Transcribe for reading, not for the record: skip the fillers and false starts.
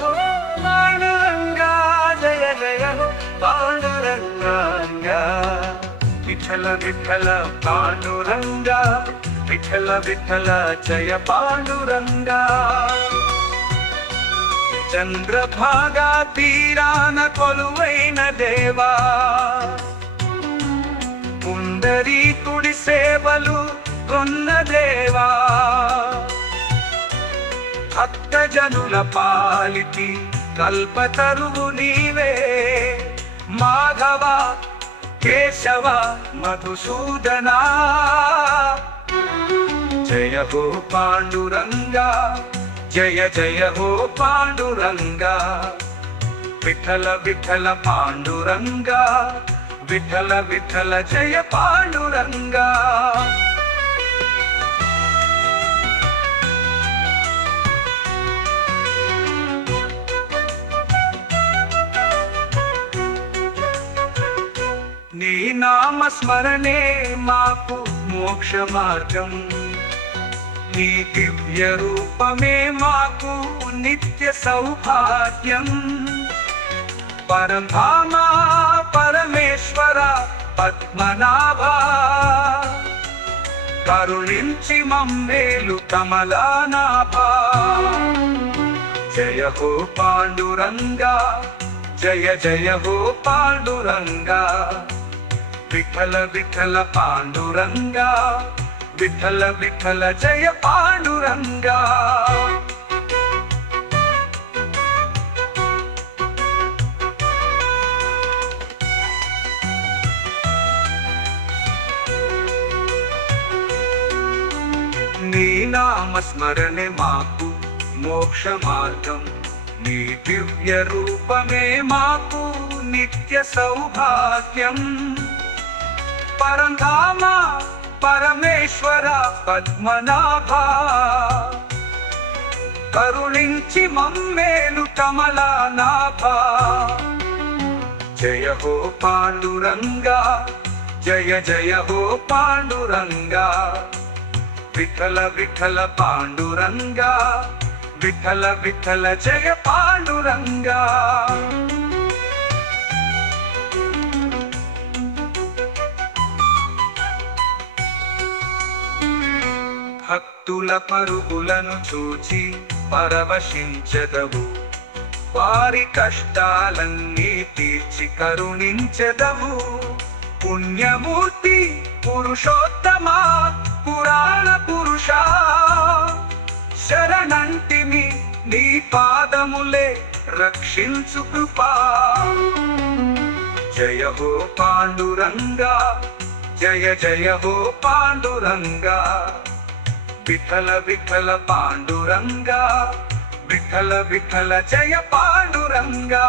हो पांडुरंगा, जय जय हो पांडुरंगा। विठ्ठल विठ्ठल पांडुरंगा, विठ्ठल विठ्ठल जय पांडुरंगा। चंद्रभागा तीरान కొలువైన దేవా, పుండరీకుడి సేవలు కొన్న దేవా, భక్తజనుల పాలిటి కల్పతరువు నీవే, మాధవ కేశవ మధుసూదనా। జయ హో పాండురంగా, జయ జయ హో పాండురంగా। విఠల విఠల పాండురంగా, విఠల విఠల జయ పాండురంగా। నీ నామస్మరణే మాకు మోక్ష మార్గం, నీ దివ్య రూపమే మాకు నిత్య సౌభాగ్యం। పరధామ పరమేశ్వర పద్మనాభ, కరుణించి మమ్మేలు కమలానాభ। జయ హో పాండురంగా, జయ జయ హో పాండురంగా। విఠల విఠల పాండురంగా, విఠల విఠల జయ పాండురంగా। నీ నామస్మరణే మాకు మోక్ష మార్గం, నీ దివ్య రూపమే మాకు నిత్య సౌభాగ్యం। పరంధామ పరమేశ్వర పద్మనాభ, కరుణించి మమ్మేలు కమలానాభ। జయ హో పాండురంగా, జయ జయ హో పాండురంగా। విఠల విఠల పాండురంగా, విఠల విఠల జయ పాండురంగా। భక్తుల పరుగులను చూచి పరవశించెదవు, వారి కష్టాలన్నీ తీర్చి కరుణించెదవు। పుణ్యమూర్తి పురుషోత్తమా పురాణ పురుష, శరణంటిమి నీ పాదములే రక్షించు కృపా। జయ హో పాండురంగా, జయ జయ హో పాండురంగా। విఠల విఠల పాండురంగా, విఠల విఠల జయ పాండురంగా।